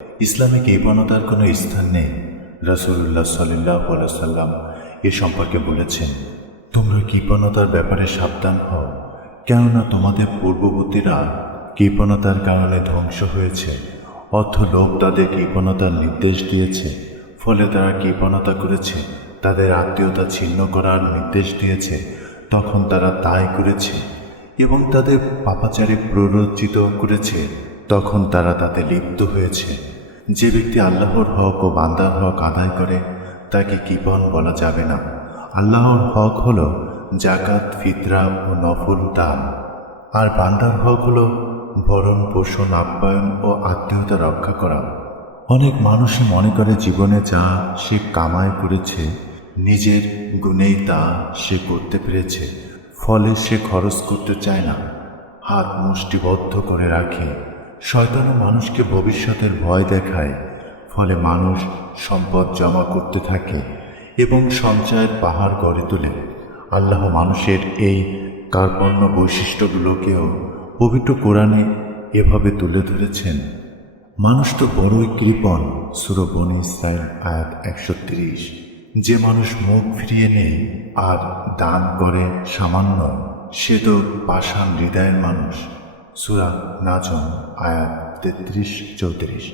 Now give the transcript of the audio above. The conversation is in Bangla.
ইসলামে কৃপণতার কোনো স্থান নেই। রাসূলুল্লাহ সাল্লাল্লাহু আলাইহি ওয়াসাল্লাম এ সম্পর্কে বলেছেন, তোমরা কৃপণতার ব্যাপারে সাবধান হও, কেননা তোমাদের পূর্ববর্তীরা কৃপণতার কারণে ধ্বংস হয়েছে। অর্থ লোভ তাদের কৃপণতার নির্দেশ দিয়েছে, ফলে তারা কৃপণতা করেছে। তাদের আত্মীয়তা ছিন্ন করার নির্দেশ দিয়েছে, তখন তারা তাই করেছে। এবং তাদের পাপাচারে প্ররোচিত করেছে, তখন তারা তাতে লিপ্ত হয়েছে। যে ব্যক্তি আল্লাহর হক ও বান্দার হক আদায় করে তাকে কৃপণ বলা যাবে না। আল্লাহর হক হলো জাকাত, ফিতরা ও নফল দান, আর বান্দার হক হলো ভরণ পোষণ, আপ্যায়ন ও আত্মীয়তা রক্ষা করা। অনেক মানুষই মনে করে জীবনে যা সে কামাই করেছে নিজের গুণেই তা সে করতে পেরেছে, ফলে সে খরচ করতে চায় না, হাত মুষ্টিবদ্ধ করে রাখে। শয়তানও মানুষকে ভবিষ্যতের ভয় দেখায়, ফলে মানুষ সম্পদ জমা করতে থাকে এবং সঞ্চয়ের পাহাড় গড়ে তোলে। আল্লাহ মানুষের এই কার্পণ্য বৈশিষ্ট্যগুলোকেও পবিত্র কোরআনে এভাবে তুলে ধরেছেন, মানুষ তো বড়ই কৃপণ। সূরা বনী ইসরাঈল আয়াত 130। যে মানুষ মুখ ফিরিয়ে নেয় আর দান করে সামান্য, সে তো পাষাণ হৃদয়ের মানুষ। সূরা নাজম আয়াত 33-34।